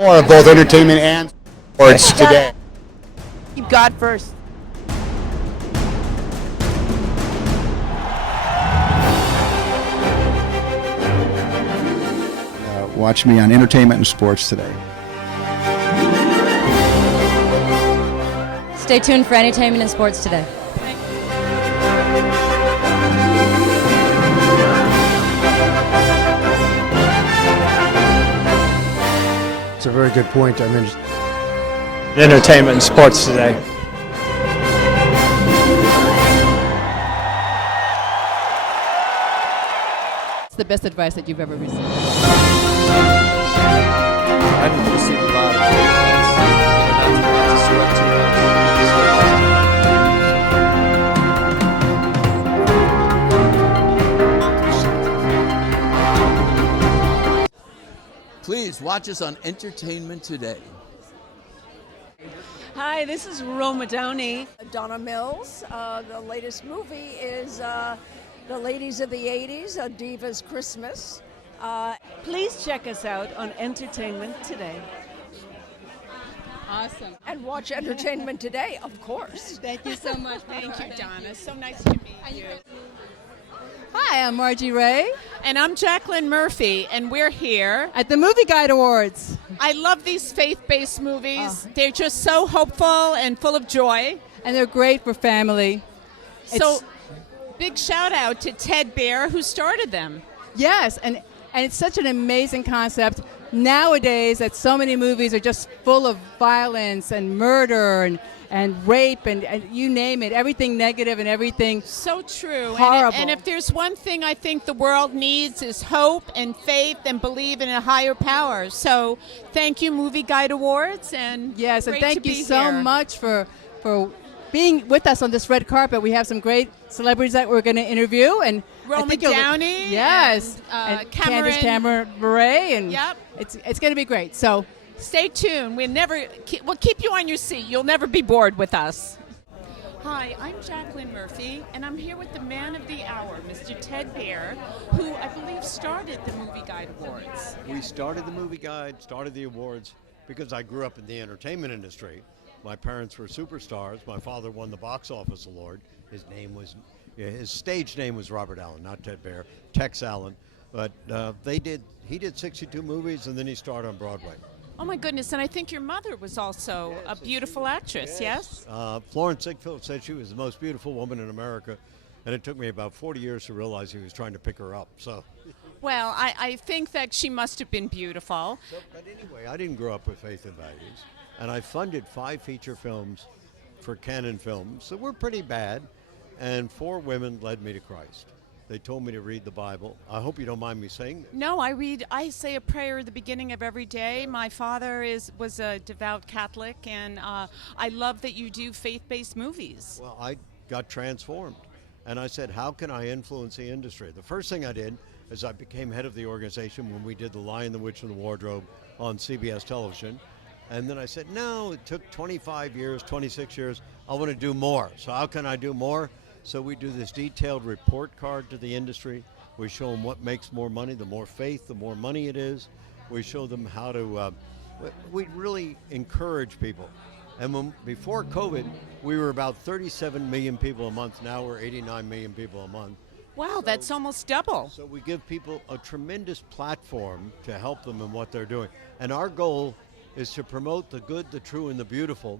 More of both entertainment and sports today. Keep God first. Watch me on Entertainment and Sports Today. Stay tuned for Entertainment and Sports Today. It's a very good point. I mean, Entertainment and Sports Today. It's the best advice that you've ever received. I've received a lot of great advice. Not to sweat too much. Please watch us on Entertainment Today. Hi, this is Roma Downey. Donna Mills. The latest movie is The Ladies of the 80s, A Diva's Christmas. Please check us out on Entertainment Today. Awesome. And watch Entertainment Today, of course. Thank you so much. Thank you, Donna. So nice to meet you. Hi, I'm Margie Ray And I'm Jacqueline Murphy, and we're here. at the Movieguide Awards. I love these faith-based movies. They're just so hopeful and full of joy. And they're great for family. So, big shout out to Ted Baehr, who started them. Yes, and it's such an amazing concept nowadays that so many movies are just full of violence and murder and rape and you name it, everything negative and everything So true. horrible. And if there's one thing I think the world needs is hope and faith and believe in a higher power. So thank you, Movie Guide Awards. And Yes, and great to thank you be so here. much for being with us on this red carpet. We have some great celebrities that we're going to interview, and I Roma think you'll- Downey yes, and, Candace Cameron. Bure, and Yep. it's going to be great. So Stay tuned. We'll keep you on your seat. You'll never be bored with us. Hi, I'm Jacqueline Murphy, and I'm here with the man of the hour, Mr. Ted Baehr, who I believe started the Movie Guide Awards. We started the Movie Guide, started the awards, because I grew up in the entertainment industry. My parents were superstars. My father won the box office award. His stage name was Robert Allen, not Ted Baehr, Tex Allen. But he did 62 movies, and then he starred on Broadway. Oh my goodness, and I think your mother was also a beautiful actress, yes? Florence Ziegfeld said she was the most beautiful woman in America, and it took me about 40 years to realize he was trying to pick her up. So, Well, I think that she must have been beautiful. but anyway, I didn't grow up with faith and values, and I funded 5 feature films for Canon Films that were pretty bad, and 4 women led me to Christ. They told me to read the Bible. I hope you don't mind me saying this. No, I say a prayer at the beginning of every day. My father was a devout Catholic, and I love that you do faith-based movies. Well, I got transformed, and I said, how can I influence the industry? The first thing I did is I became head of the organization when we did The Lion, the Witch, and the Wardrobe on CBS television. And then I said, no, it took 25 years, 26 years. I want to do more. So how can I do more? So we do this detailed report card to the industry. We show them what makes more money. The more faith, the more money it is. We show them how to, we really encourage people. And before COVID, we were about 37 million people a month. Now we're 89 million people a month. Wow, that's almost double. So we give people a tremendous platform to help them in what they're doing. And our goal is to promote the good, the true, and the beautiful,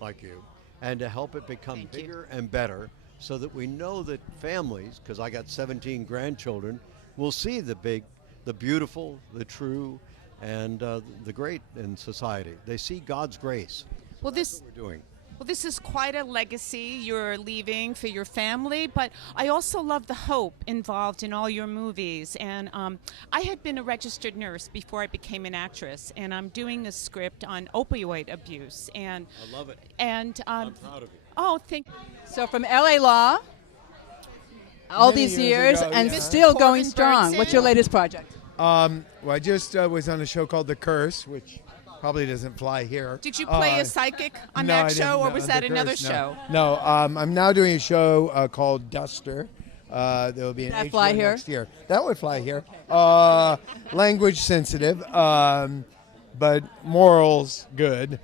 like you, and to help it become bigger and better, so that we know that families, because I got 17 grandchildren, will see the big, the beautiful, the true, and the great in society. They see God's grace. Well, That's what we're doing. Well, this is quite a legacy you're leaving for your family, but I also love the hope involved in all your movies. And I had been a registered nurse before I became an actress, and I'm doing a script on opioid abuse. And I love it. And I'm proud of you. oh, thank So from LA Law, all Many these years years, ago, and yeah. still going Corbin strong. Burnson. What's your latest project? Well, I just was on a show called The Curse, which probably doesn't fly here. Did you play a psychic on No, I that didn't, show, or no, was The that another Curse, no. show? No, I'm now doing a show called Duster. There will be an That HBO fly here? next year. That would fly here. Language sensitive. but morals good.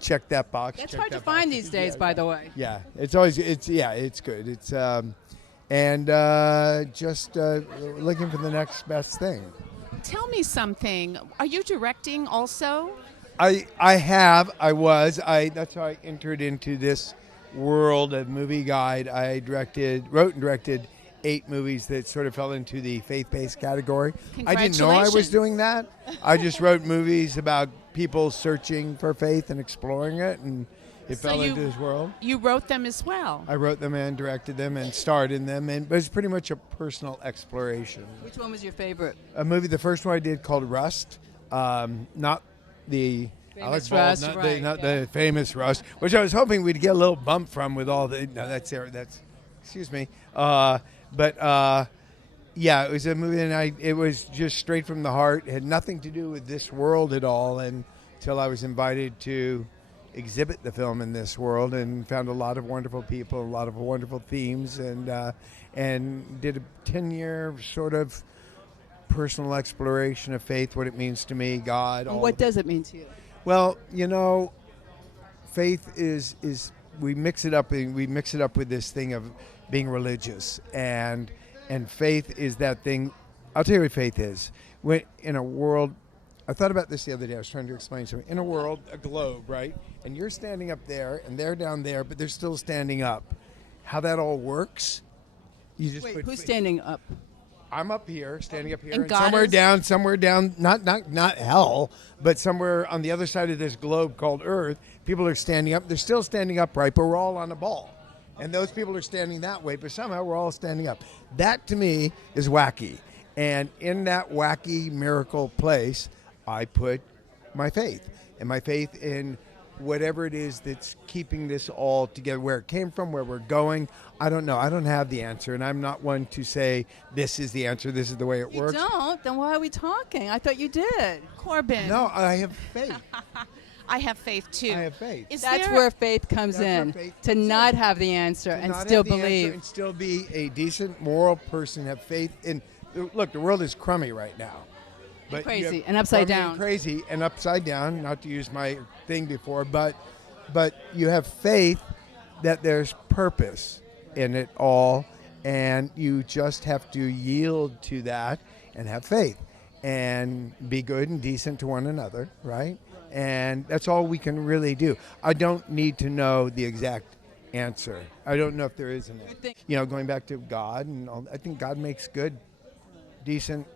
Check that box. That's check hard to that find box. these days, Yeah, by the way. Yeah, it's always it's good. It's just looking for the next best thing. Tell me something. Are you directing also? I was. That's how I entered into this world of Movieguide. I wrote and directed 8 movies that sort of fell into the faith-based category. I didn't know I was doing that. I just wrote movies about people searching for faith and exploring it, and it fell into this world. You wrote them as well. I wrote them and directed them and starred in them, and but it's pretty much a personal exploration. Which one was your favorite? A movie, the first one I did called Rust, not the Famous Alec Baldwin, Rust, not right, the famous Rust, which I was hoping we'd get a little bump from with all the. No, that's excuse me. Yeah, it was a movie, and it was just straight from the heart. It had nothing to do with this world at all, until I was invited to exhibit the film in this world, and found a lot of wonderful people, a lot of wonderful themes, and did a 10-year sort of personal exploration of faith, what it means to me, God. And what does it mean to you? Well, faith is we mix it up with this thing of being religious, and faith is that thing. I'll tell you what faith is. When in a world, I thought about this the other day. I was trying to explain something. In a world, a globe, right? And you're standing up there, and they're down there, but they're still standing up. How that all works? You just Wait, put who's faith. standing up? I'm up here, standing up here, And and God somewhere down, not hell, but somewhere on the other side of this globe called Earth, people are standing up. They're still standing upright, but we're all on a ball. And those people are standing that way, but somehow we're all standing up. That, to me, is wacky. And in that wacky miracle place, I put my faith. And my faith in whatever it is that's keeping this all together, where it came from, where we're going. I don't know. I don't have the answer, and I'm not one to say this is the answer, this is the way it works. You don't? Then why are we talking? I thought you did. Corbin. No, I have faith. I have faith too. I have faith. That's where faith comes in, to not have the answer and still believe. And still be a decent, moral person, have faith in. Look, the world is crummy right now. But Crazy and upside crummy down. and crazy and upside down, not to use my thing before, but you have faith that there's purpose in it all, and you just have to yield to that and have faith and be good and decent to one another, right? And that's all we can really do. I don't need to know the exact answer. I don't know if there is an answer. Going back to God, and all, I think God makes good, decent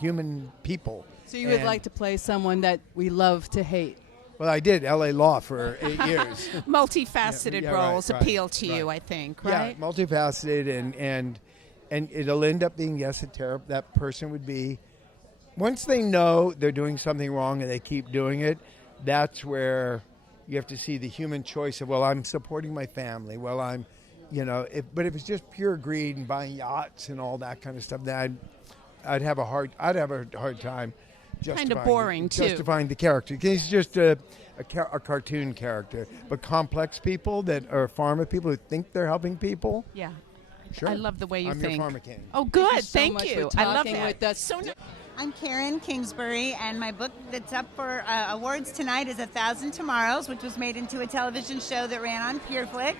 human people. So you would like to play someone that we love to hate? Well, I did L.A. Law for 8 years. Multifaceted roles appeal to you, I think, right? Yeah, multifaceted, and it'll end up being, yes, that person would be, once they know they're doing something wrong and they keep doing it, that's where you have to see the human choice of, well, I'm supporting my family. Well, I'm, but if it's just pure greed and buying yachts and all that kind of stuff, then I'd have a hard time kind of boring justifying the character. He's just a cartoon character. But complex people that are pharma people who think they're helping people. Yeah. Sure. I love the way you I'm think. your pharma king. Oh, good. Thank you. I love With that. us. I'm Karen Kingsbury, and my book that's up for awards tonight is 1,000 Tomorrows, which was made into a television show that ran on PureFlix.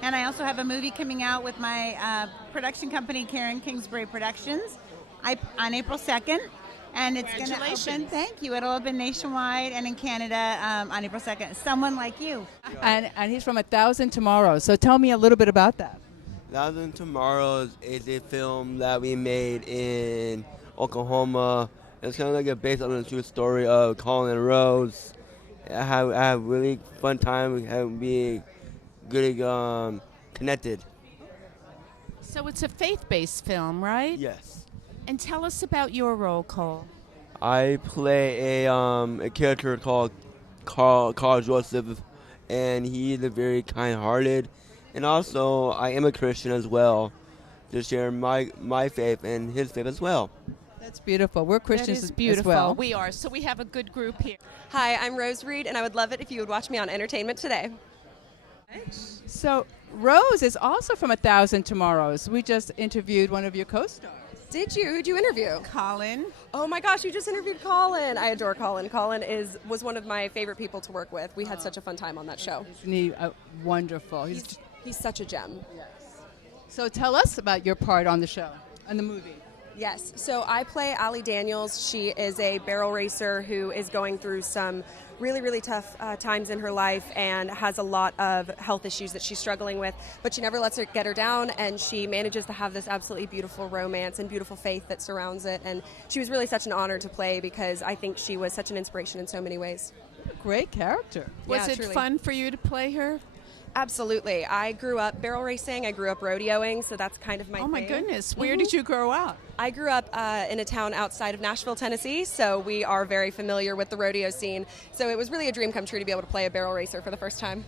And I also have a movie coming out with my production company, Karen Kingsbury Productions, on April 2nd. And it's going to open. Thank you. It'll open nationwide and in Canada on April 2nd. Someone Like You. And he's from 1,000 Tomorrows. So tell me a little bit about that. 1,000 Tomorrows is a film that we made in Oklahoma. It's kind of like based on the true story of Colin and Rose. I have really fun time and be good connected. So it's a faith-based film, right? Yes. And tell us about your role, Cole. I play a character called Carl Joseph, and he is a very kind-hearted, and also I am a Christian as well, to share my faith and his faith as well. That's beautiful. We're Christians that is beautiful. as well. We are. So we have a good group here. Hi, I'm Rose Reed, and I would love it if you would watch me on Entertainment Today. So Rose is also from 1,000 Tomorrows. We just interviewed one of your co-stars. Did you? Who'd you interview? Colin. Oh my gosh, you just interviewed Colin. I adore Colin. Colin was one of my favorite people to work with. We had such a fun time on that show. Isn't he wonderful? He's such a gem. Yes. So tell us about your part on the show, on the movie. Yes. So I play Allie Daniels. She is a barrel racer who is going through some really, really tough times in her life and has a lot of health issues that she's struggling with, but she never lets her get her down, and she manages to have this absolutely beautiful romance and beautiful faith that surrounds it. And she was really such an honor to play because I think she was such an inspiration in so many ways. Great character. Was it truly fun for you to play her? Absolutely. I grew up barrel racing. I grew up rodeoing, so that's kind of my Oh my thing. goodness. Where did you grow up? I grew up in a town outside of Nashville, Tennessee, so we are very familiar with the rodeo scene. So it was really a dream come true to be able to play a barrel racer for the first time.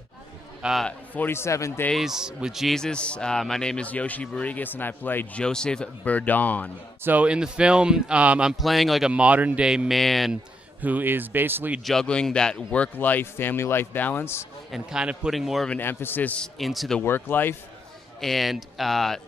47 Days with Jesus. My name is Yoshi Barrigas, and I play Joseph Bourdon. So in the film, I'm playing like a modern-day man who is basically juggling that work-life, family-life balance and kind of putting more of an emphasis into the work life. And the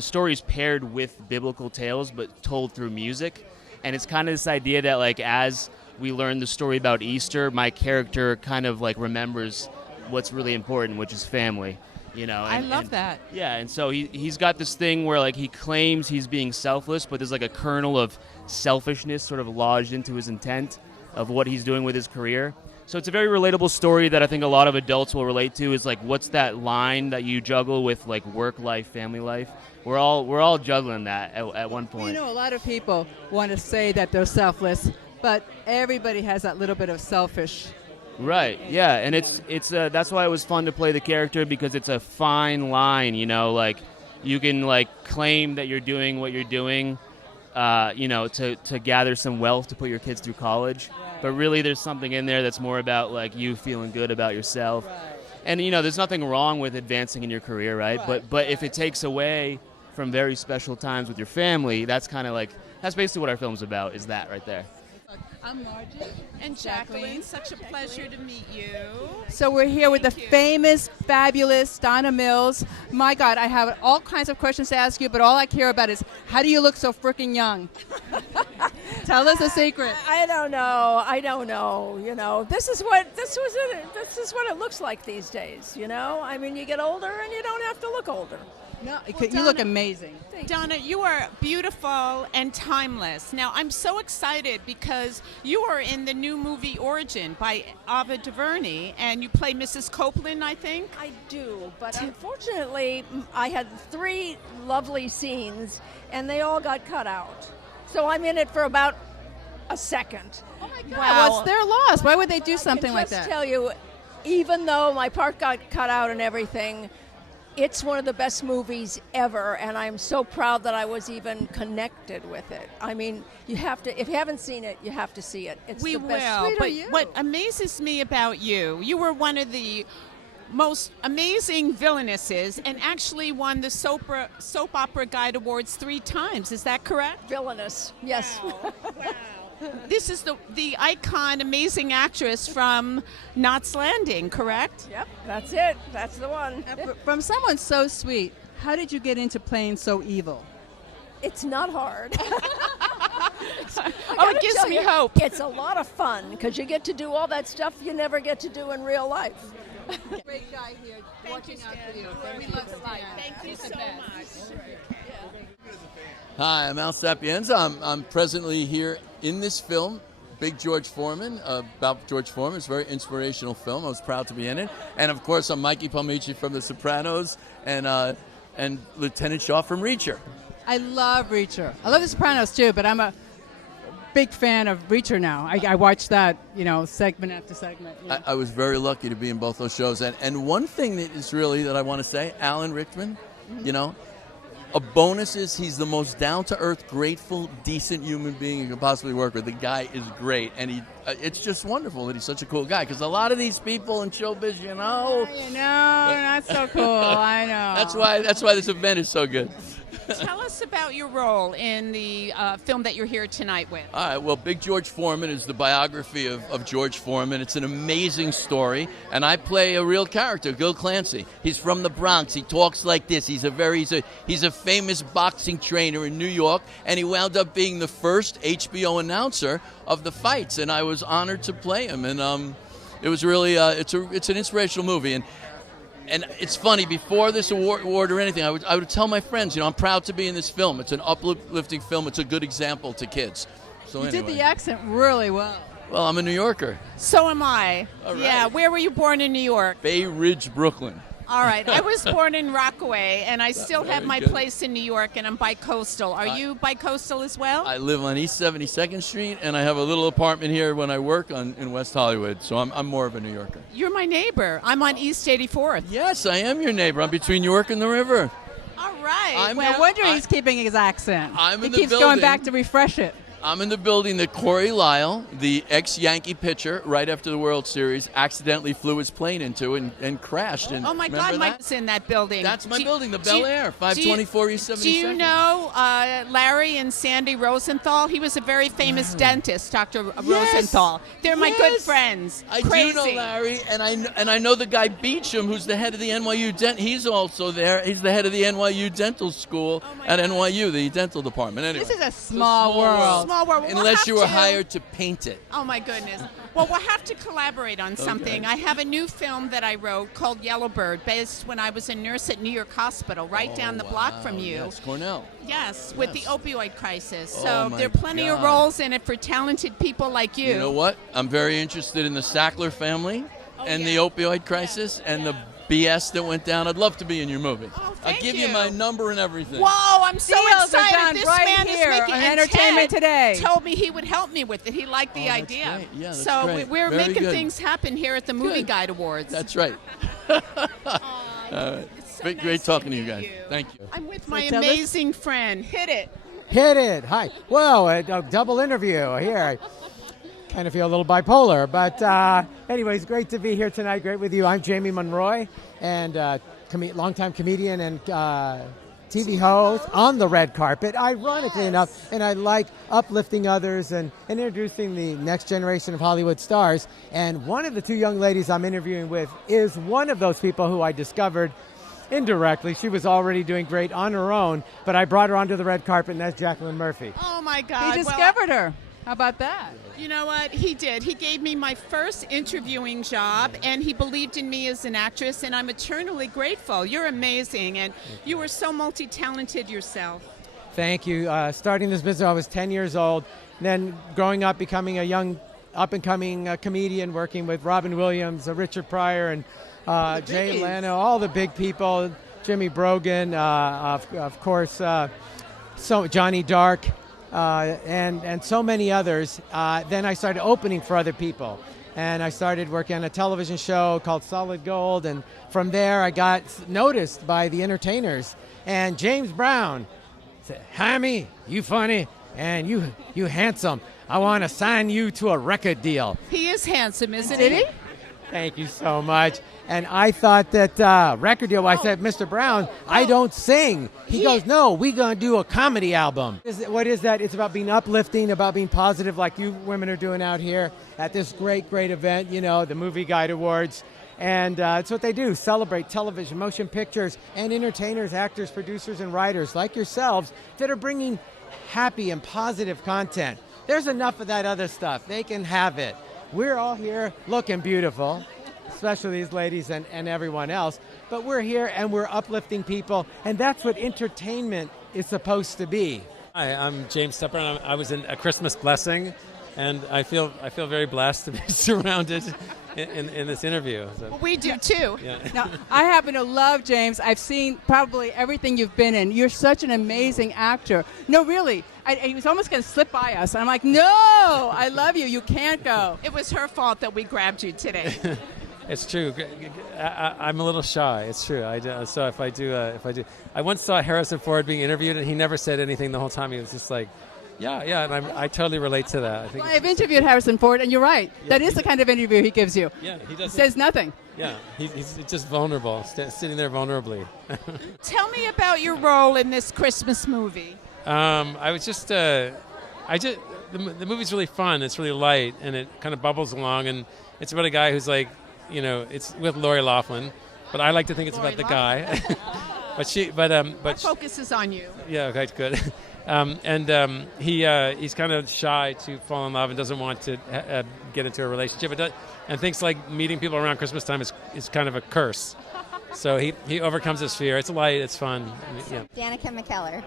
story's paired with biblical tales, but told through music. And it's kind of this idea that, like, as we learn the story about Easter, my character kind of, like, remembers what's really important, which is family. You know, I love that. Yeah, and so he's got this thing where, like, he claims he's being selfless, but there's like a kernel of selfishness sort of lodged into his intent of what he's doing with his career. So it's a very relatable story that I think a lot of adults will relate to. Is like, what's that line that you juggle with, like, work life, family life? We're all juggling that at one point. You know, a lot of people want to say that they're selfless, but everybody has that little bit of selfish. Right. Yeah, and it's that's why it was fun to play the character, because it's a fine line. You know, like, you can, like, claim that you're doing what you're doing, you know, to gather some wealth to put your kids through college. But really, there's something in there that's more about, like, you feeling good about yourself. Right. And, you know, there's nothing wrong with advancing in your career, right? But if it takes away from very special times with your family, that's kind of like, that's basically what our film's about, is that right there. I'm Margie. And Jacqueline, such a pleasure to meet you. So we're here with the famous, fabulous Donna Mills. My God, I have all kinds of questions to ask you, but all I care about is, how do you look so freaking young? Tell us a secret. I don't know. You know, this is what it looks like these days. You know, I mean, you get older and you don't have to look older. No, Well, you look amazing. Donna, you are beautiful and timeless. Now, I'm so excited because you are in the new movie Origin by Ava DuVernay, and you play Mrs. Copeland, I think? I do, but unfortunately, I had 3 lovely scenes, and they all got cut out. So I'm in it for about a second. Oh my God, well, it's their loss. Why would they do something like that? I can just tell you, even though my part got cut out and everything, it's one of the best movies ever, and I'm so proud that I was even connected with it. I mean, you have to, if you haven't seen it, you have to see it. It's the best. We will, but what amazes me about you, you were one of the most amazing villainesses and actually won the Soap Opera Guide Awards 3 times. Is that correct? Villainous, yes. Wow. This is the icon, amazing actress from Knots Landing, correct? Yep, that's it. That's the one. From someone so sweet, how did you get into playing so evil? It's not hard. It gives me hope. It's a lot of fun because you get to do all that stuff you never get to do in real life. Great guy here, watching out for you. Thank you so much. Hi, I'm Al Sapienza. I'm presently here in this film, Big George Foreman, about George Foreman. It's a very inspirational film. I was proud to be in it. And, of course, I'm Mikey Palmici from The Sopranos and Lieutenant Shaw from Reacher. I love Reacher. I love The Sopranos, too, but I'm a big fan of Reacher now. I watch that, segment after segment. Yeah. I was very lucky to be in both those shows. And one thing that is really that I want to say, Alan Rickman, a bonus is he's the most down-to-earth, grateful, decent human being you can possibly work with. The guy is great, and it's just wonderful that he's such a cool guy, because a lot of these people in showbiz, not so cool. I know. That's why this event is so good. Tell us about your role in the film that you're here tonight with. All right, well, Big George Foreman is the biography of George Foreman. It's an amazing story, and I play a real character, Gil Clancy. He's from the Bronx. He talks like this. He's a famous boxing trainer in New York, and he wound up being the first HBO announcer of the fights, and I was honored to play him. And it was really it's an inspirational movie. And it's funny, before this award or anything, I would tell my friends, I'm proud to be in this film. It's an uplifting film. It's a good example to kids. So You anyway. did the accent really well. Well, I'm a New Yorker. So am I. All right. Yeah, where were you born in New York? Bay Ridge, Brooklyn. All right, I was born in Rockaway, and I still have Very my good. place in New York, and I'm bi-coastal. Are you bi-coastal as well? I live on East 72nd Street, and I have a little apartment here when I work in West Hollywood. So I'm more of a New Yorker. You're my neighbor. I'm on East 84th. Yes, I am your neighbor. I'm between York and the river. All right. No wonder he's keeping his accent. I'm in he the keeps going building. back to refresh it. I'm in the building that Corey Lyle, the ex-Yankee pitcher, right after the World Series, accidentally flew his plane into and crashed. And Oh, my remember God, that? Mike's in that building. That's my building, the do you- Baehr, 524 East 72nd. Do you know Larry and Sandy Rosenthal? He was a very famous dentist, Dr. Rosenthal. They're my good friends. I Crazy. do know Larry, and I know the guy Beecham, who's the head of the NYU He's also there. He's the head of the NYU Dental School at NYU, the dental department. Anyway, This is a small world. Small world. We'll unless have you were to- hired to paint it. Oh, my goodness. Well, we'll have to collaborate on something. I have a new film that I wrote called Yellowbird, based when I was a nurse at New York Hospital, right down the block from you. Yes, Cornell. Yes, with the opioid crisis. Oh, So my there are plenty of God. roles in it for talented people like you. You know what? I'm very interested in the Sackler family and the opioid crisis and the BS that went down. I'd love to be in your movie. I'll give you my number and everything. Whoa, I'm so Deals are excited. done This right man here is making on and Entertainment Ted Today. told me he would help me with it. He liked the that's idea. great. Yeah, that's so great. we're Very making good. things happen here at the Movieguide Awards. That's right. Great talking to you guys. Thank you. I'm with my tell us- amazing friend. Hit it. Hit it. Hi. Whoa, a double interview here. I kind of feel a little bipolar. But anyways, great to be here tonight. Great with you. I'm Jamie Monroy, and longtime comedian and TV host on the red carpet, ironically enough. And I like uplifting others and introducing the next generation of Hollywood stars. And one of the two young ladies I'm interviewing with is one of those people who I discovered indirectly. She was already doing great on her own, but I brought her onto the red carpet, and that's Jacqueline Murphy. Oh, my God. He Well, discovered her. How about that? You know what? He did. He gave me my first interviewing job, and he believed in me as an actress, and I'm eternally grateful. You're amazing, and you were so multi-talented yourself. Thank you. Starting this business, I was 10 years old. Then growing up, becoming a young up-and-coming comedian, working with Robin Williams, Richard Pryor, and Jay Leno, all the big people, Jimmy Brogan, of course, so Johnny Dark, and so many others. Then I started opening for other people. And I started working on a television show called Solid Gold. And from there, I got noticed by the entertainers. And James Brown said, Hammy, you funny, and you handsome. I want to sign you to a record deal. He is handsome, isn't Did he? he? Thank you so much. And I thought that record deal, I said, Mr. Brown, I don't sing. He goes, no, we're going to do a comedy album. What is that? It's about being uplifting, about being positive like you women are doing out here at this great, great event, the Movieguide Awards. And it's what they do, celebrate television, motion pictures, and entertainers, actors, producers, and writers like yourselves that are bringing happy and positive content. There's enough of that other stuff. They can have it. We're all here looking beautiful, especially these ladies and everyone else. But we're here and we're uplifting people, and that's what entertainment is supposed to be. Hi, I'm James Tupper, and I was in A Christmas Blessing, and I feel very blessed to be surrounded in this interview. So, Well, we do too. yeah. Now, I happen to love James. I've seen probably everything you've been in. You're such an amazing actor. No, really. He was almost going to slip by us. And I'm like, no, I love you. You can't go. It was her fault that we grabbed you today. It's true. I'm a little shy. It's true. So if I do, I once saw Harrison Ford being interviewed, and he never said anything the whole time. He was just like Yeah, and I totally relate to that. I think I've interviewed Harrison Ford, and you're right. That is the kind of interview he gives you. Yeah, he does. Says nothing. Yeah, he's just vulnerable, sitting there vulnerably. Tell me about your role in this Christmas movie. I was just, the movie's really fun. It's really light, and it kind of bubbles along. And it's about a guy who's like, it's with Lori Loughlin, but I like to think it's about the guy. My focus is on you. Yeah, okay, good. He's kind of shy to fall in love and doesn't want to get into a relationship. And thinks like meeting people around Christmas time is kind of a curse. So he overcomes his fear. It's light, it's fun. Yeah. Danica McKellar.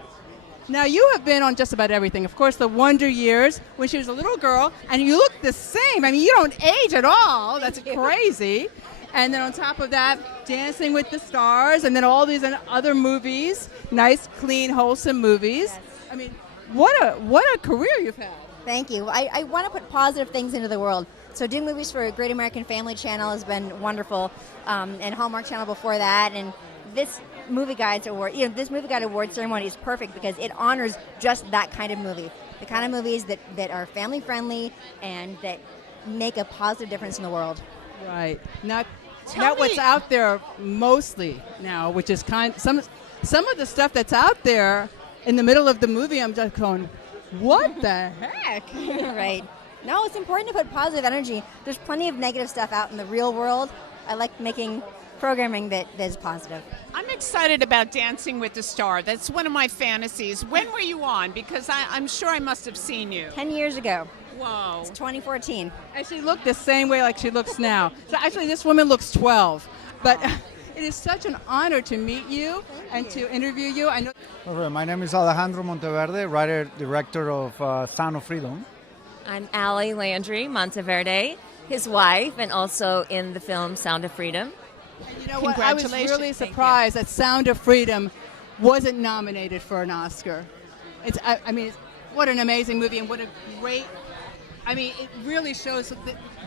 Now, you have been on just about everything. Of course, the Wonder Years, when she was a little girl, and you look the same. I mean, you don't age at all. That's crazy. And then on top of that, Dancing with the Stars, and then all these other movies, nice, clean, wholesome movies. Yes. I mean, what a career you've had. Thank you. I want to put positive things into the world. So doing movies for Great American Family Channel has been wonderful, and Hallmark Channel before that. And this Movieguide Award, this Movieguide Award ceremony is perfect because it honors just that kind of movie, the kind of movies that are family friendly and that make a positive difference in the world. Right. Not what's out there mostly now, which is some of the stuff that's out there in the middle of the movie. I'm just going, what the heck? Right. No, it's important to put positive energy. There's plenty of negative stuff out in the real world. I like making programming that is positive. I'm excited about Dancing with the Star. That's one of my fantasies. When were you on? Because I'm sure I must have seen you. 10 years ago. Whoa. It's 2014. And she looked the same way like she looks now. So actually, this woman looks 12. But it is such an honor to meet you and to interview you. I know. Okay, my name is Alejandro Monteverde, writer-director of Sound of Freedom. I'm Allie Landry Monteverde, his wife, and also in the film Sound of Freedom. And you know what? I was really surprised that Sound of Freedom wasn't nominated for an Oscar. I mean, what an amazing movie and what a great. I mean, it really shows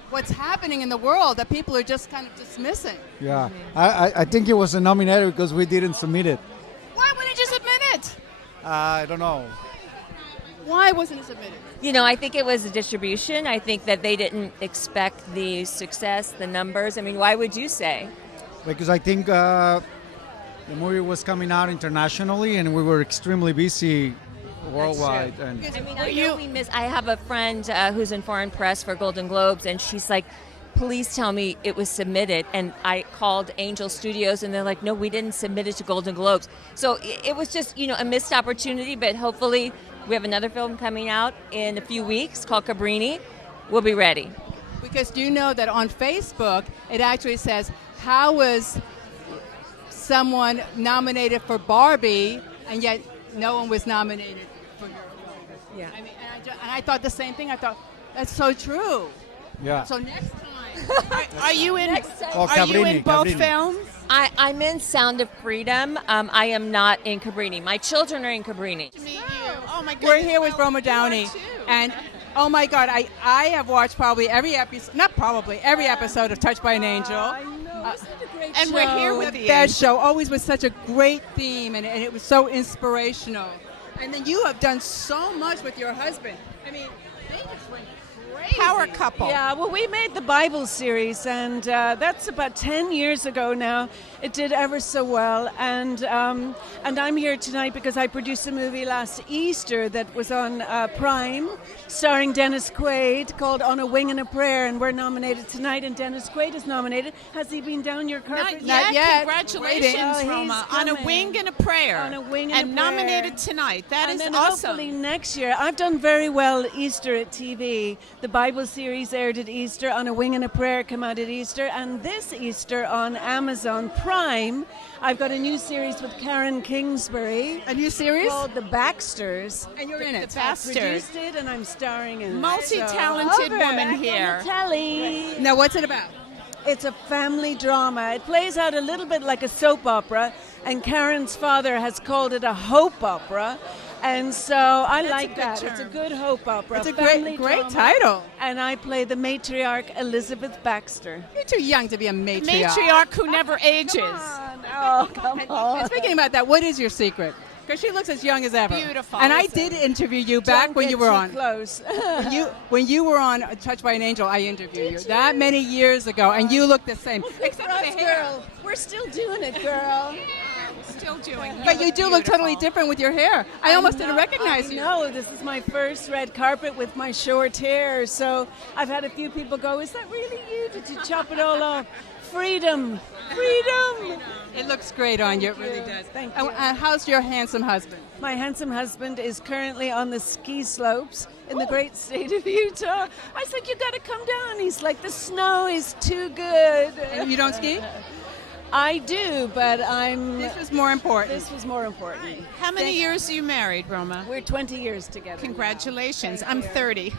what's happening in the world that people are just kind of dismissing. Yeah, I think it was nominated because we didn't submit it. Why wouldn't you submit it? I don't know. Why wasn't it submitted? I think it was the distribution. I think that they didn't expect the success, the numbers. I mean, why would you say? Because I think the movie was coming out internationally and we were extremely busy worldwide. And I have a friend who's in foreign press for Golden Globes, and she's like, please tell me it was submitted. And I called Angel Studios, and they're like, no, we didn't submit it to Golden Globes. So it was just, a missed opportunity, but hopefully we have another film coming out in a few weeks called Cabrini. We'll be ready. Because do you know that on Facebook, it actually says, how was someone nominated for Barbie, and yet no one was nominated for your film? Yeah. I mean, and I thought the same thing. I thought, that's so true. Yeah. So next time. Are you in Cabrini, both Cabrini. films? I'm in Sound of Freedom. I am not in Cabrini. My children are in Cabrini. To meet you. Oh my goodness. We're here with Roma Downey, and oh my God, I have watched probably every episode, every episode of Touched by an Angel. I know. Isn't it a great And show? we're here with the best show, always with such a great theme, and it was so inspirational. And then you have done so much with your husband. I mean, they just went crazy. Power couple. Yeah, well, we made the Bible series, and that's about 10 years ago now. It did ever so well, and I'm here tonight because I produced a movie last Easter that was on Prime, starring Dennis Quaid, called On a Wing and a Prayer, and we're nominated tonight, and Dennis Quaid is nominated. Has he been down your carpet? Not yet. Congratulations, Congratulations, Roma. On a Wing and a Prayer. On a Wing and a nominated Prayer. tonight. That and is then awesome. Hopefully next year. I've done very well Easter at TV. The Bible series aired at Easter. On a Wing and a Prayer came out at Easter. And this Easter on Amazon Prime, I've got a new series with Karen Kingsbury. A new series? Called The Baxters. And you're in it. The Baxters. I produced it and I'm starring in it. Multi-talented woman here. Telly. Now, what's it about? It's a family drama. It plays out a little bit like a soap opera, and Karen's father has called it a hope opera. And so I like that. term. It's a good hope opera. It's a family great drama. title. And I play the matriarch Elizabeth Baxter. You're too young to be a matriarch. Matriarch who never ages. Oh, come on. And speaking about that, what is your secret? Because she looks as young as ever. Beautiful. And I did interview you back Don't when get you were too on. close. when you were on Touched by an Angel, I interviewed you that many years ago, and you look the same. Except for the hair. Girl. We're still doing it, girl. Still doing. But you do look totally different with your hair. I almost didn't recognize you. No, this is my first red carpet with my short hair, so I've had a few people go, "Is that really you? Did you chop it all off?" Freedom, freedom. It looks great on you. It really does. Thank you. And how's your handsome husband? My handsome husband is currently on the ski slopes in the great state of Utah. I said, "You got to come down." He's like, "The snow is too good." And you don't ski? I do, but I'm... This was more important. This was more important. How many years are you married, Roma? We're 20 years together. Congratulations. I'm 30.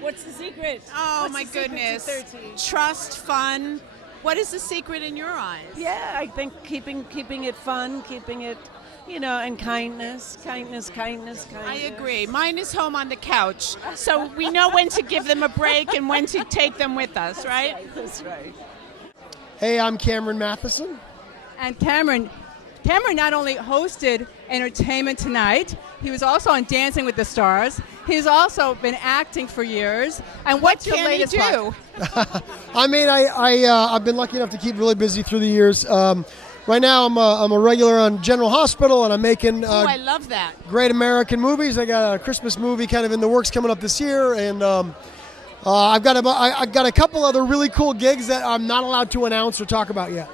What's the secret? Oh, What's my the secret to goodness. 30? Trust, fun. What is the secret in your eyes? Yeah, I think keeping it fun, keeping it, and kindness. I agree. Mine is home on the couch, so we know when to give them a break and when to take them with us, right? That's right. Hey, I'm Cameron Matheson. And Cameron not only hosted Entertainment Tonight, he was also on Dancing with the Stars. He's also been acting for years. And what's your latest project? I mean, I've been lucky enough to keep really busy through the years. Right now, I'm a regular on General Hospital, and I'm making I love that. great American movies. I got a Christmas movie kind of in the works coming up this year, and I've got a couple other really cool gigs that I'm not allowed to announce or talk about yet.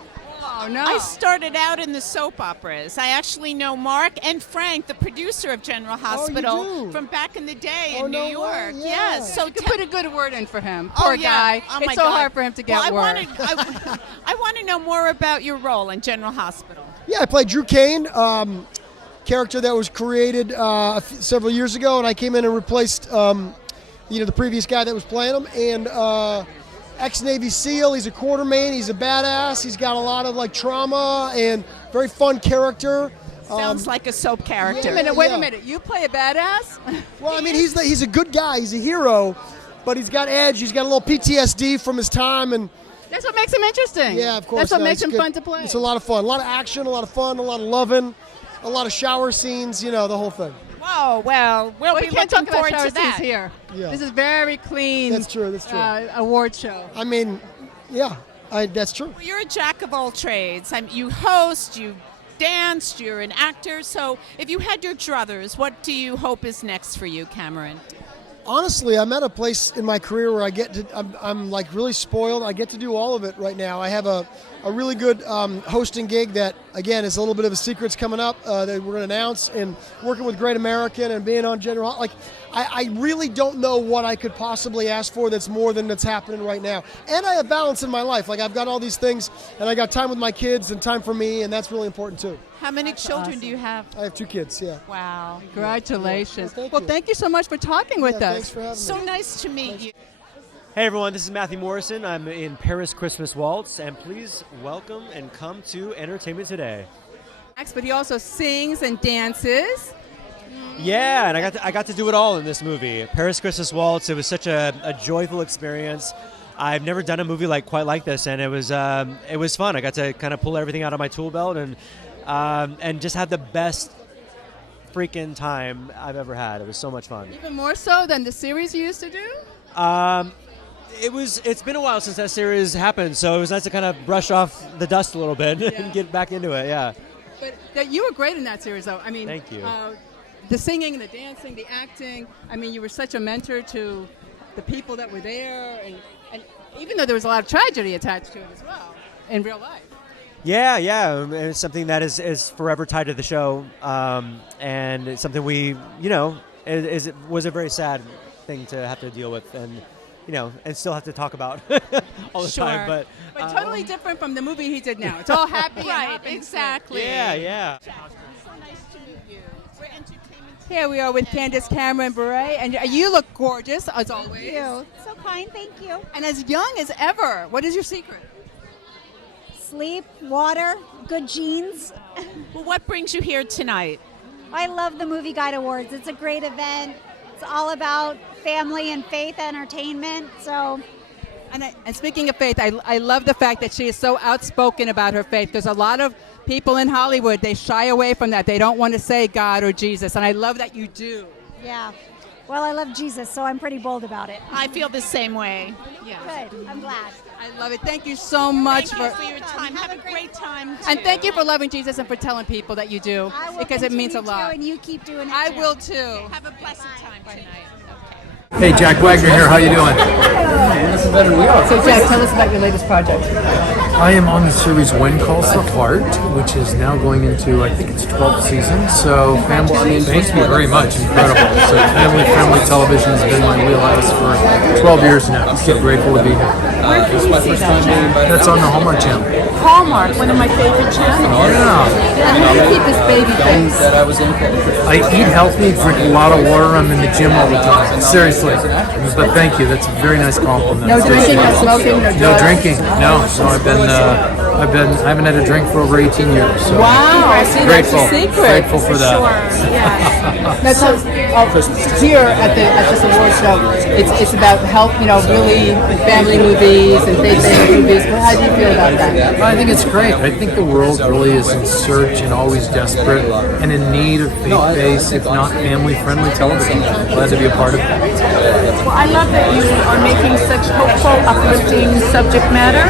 Oh, no. I started out in the soap operas. I actually know Mark and Frank, the producer of General Hospital, from back in the day in New York. Yeah. Yes. So you could put a good word in for him. Poor guy. Oh, it's my so God. hard for him to get word. I want to know more about your role in General Hospital. Yeah, I played Drew Kane, character that was created several years ago, and I came in and replaced the previous guy that was playing him, and ex-Navy SEAL. He's a quartermain. He's a badass. He's got a lot of trauma and very fun character. Sounds like a soap character. Wait a minute. You play a badass? Well, I mean, he's a good guy. He's a hero, but he's got edge. He's got a little PTSD from his time, and that's what makes him interesting. Yeah, of course. That's what makes him fun to play. It's a lot of fun. A lot of action, a lot of fun, a lot of loving, a lot of shower scenes, the whole thing. Oh, well, we'll be can't looking talk about forward shower to that. scenes here. Yeah. This is very clean. That's true. Award show. I mean, yeah, that's true. Well, you're a jack of all trades. You host, you danced, you're an actor. So if you had your druthers, what do you hope is next for you, Cameron? Honestly, I'm at a place in my career where I'm like really spoiled. I get to do all of it right now. I have a really good hosting gig that, again, is a little bit of a secret's coming up that we're going to announce, and working with Great American and being on General. I really don't know what I could possibly ask for that's more than that's happening right now. And I have balance in my life. I've got all these things, and I got time with my kids and time for me, and that's really important too. How many children do you have? I have 2 kids, yeah. Wow. Congratulations. Yeah, Thank you so much for talking with us. Thanks for having me. So nice to meet you. Hey everyone, this is Matthew Morrison. I'm in Paris Christmas Waltz, and please welcome and come to Entertainment Today. But he also sings and dances. Yeah, and I got to do it all in this movie. Paris Christmas Waltz. It was such a joyful experience. I've never done a movie quite like this, and it was fun. I got to kind of pull everything out of my tool belt and just have the best freaking time I've ever had. It was so much fun. Even more so than the series you used to do? It's been a while since that series happened, so it was nice to kind of brush off the dust a little bit and get back into it, yeah. But you were great in that series, though. I mean, thank you. The singing, the dancing, the acting. I mean, you were such a mentor to the people that were there, and even though there was a lot of tragedy attached to it as well in real life. Yeah, it's something that is forever tied to the show, and it's something we, it was a very sad thing to have to deal with, and and still have to talk about all the time. But totally different from the movie he did now. It's all happy, right? Exactly. Yeah. So nice to meet you. We're Entertainment. Here we are with Candace Cameron Bure, and you look gorgeous as always. Thank you. So kind, thank you. And as young as ever. What is your secret? Sleep, water, good genes. Well, what brings you here tonight? I love the Movieguide Awards. It's a great event. It's all about family and faith entertainment. So And speaking of faith, I love the fact that she is so outspoken about her faith. There's a lot of people in Hollywood, they shy away from that. They don't want to say God or Jesus, and I love that you do. Yeah. Well, I love Jesus, so I'm pretty bold about it. I feel the same way. Yeah. Good. I'm glad. I love it. Thank you so much Thank you for your time. Have a great time. And thank you for loving Jesus and for telling people that you do, I will because it means a continue to, lot. and you keep doing it. I too. will too. Have a blessed time tonight. Hey, Jack Wagner here. How you doing? So Jack, tell us about your latest project. I am on the series When Calls the Heart, which is now going into, I think it's 12th season. So, family, thank you very much. Incredible. So, family-friendly television has been my wheelhouse for 12 years now. So grateful to be here. Where can we see that, Jack? That's on the Hallmark Channel. Hallmark, one of my favorite channels. Yeah. How do you keep this baby face? I eat healthy, drink a lot of water. I'm in the gym all the time. Seriously. But thank you. That's a very nice compliment. No drinking, no smoking, no drugs? No drinking. No. I haven't had a drink for over 18 years. So Wow. See, grateful. that's the secret. Grateful for that. Sure. Yes. Now, so here at this award show, it's about help, really family movies and faith-based movies. Well, how do you feel about that? Well, I think it's great. I think the world really is in search and always desperate and in need of faith-based, if not family-friendly television. I'm glad to be a part of it. Well, I love that you are making such hopeful, uplifting subject matter,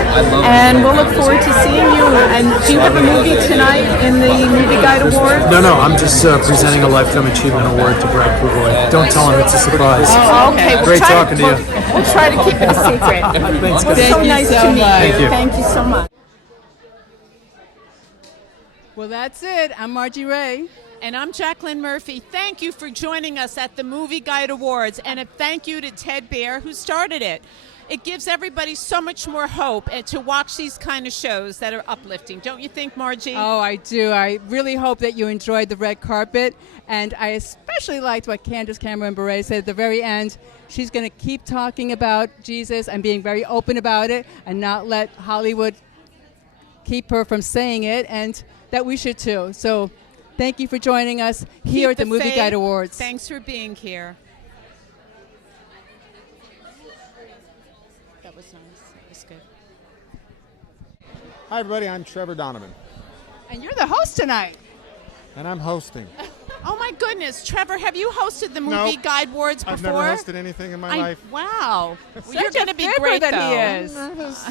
and we'll look forward to seeing you. And do you have a movie tonight in the Movieguide Awards? No, I'm just presenting a Lifetime Achievement Award to Brad Pugoy. Don't tell him, it's a surprise. Oh, okay. Great talking to you. We'll try to keep it a secret. Thanks, It was guys. so nice to meet Thank you. Thank you so much. Well, that's it. I'm Margie Ray. And I'm Jacqueline Murphy. Thank you for joining us at the Movieguide Awards, and a thank you to Ted Baehr, who started it. It gives everybody so much more hope to watch these kind of shows that are uplifting. Don't you think, Margie? Oh, I do. I really hope that you enjoyed the red carpet, and I especially liked what Candace Cameron Bure said at the very end. She's going to keep talking about Jesus and being very open about it and not let Hollywood keep her from saying it, and that we should too. So thank you for joining us here at the Movieguide Awards. Thanks for being here. That was nice. That was good. Hi, everybody. I'm Trevor Donovan, And you're the host tonight. and I'm hosting. Oh my goodness, Trevor, have you hosted the Nope. Movieguide Awards before? I've never hosted anything in my life. Wow. Well, you're Such going a to be fibber great, that though. he is. Nervous.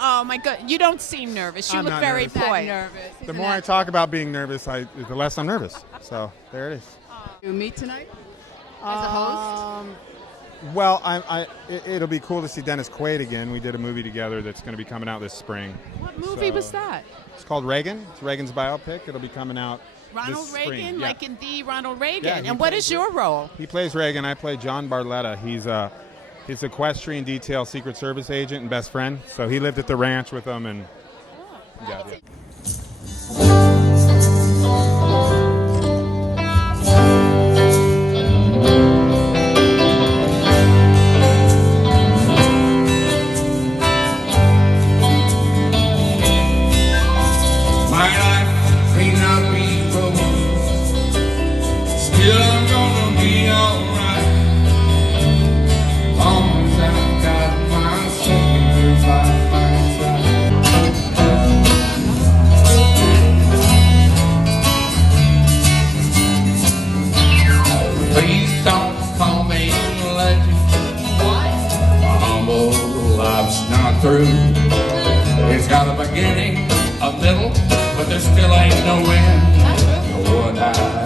Oh my God, you don't seem nervous. You I'm look not very nervous. poised. Nervous. The more I talk about being nervous, the less I'm nervous. So there it is. You meet tonight as a host? Well, it'll be cool to see Dennis Quaid again. We did a movie together that's going to be coming out this spring. What movie was that? It's called Reagan. It's Reagan's biopic. It'll be coming out Ronald this spring. Reagan, Yeah. like in the Ronald Reagan. Yeah, he And what plays is your role? He plays Reagan. I play John Barletta. He's equestrian detail Secret Service agent and best friend. So he lived at the ranch with them, and yeah. My life may not be broken, still I'm gonna be alright. Long as I've got my Savior by my side. Please don't call me a legend. My humble life's not through. It's got a beginning, a middle, but there still ain't no end. Would I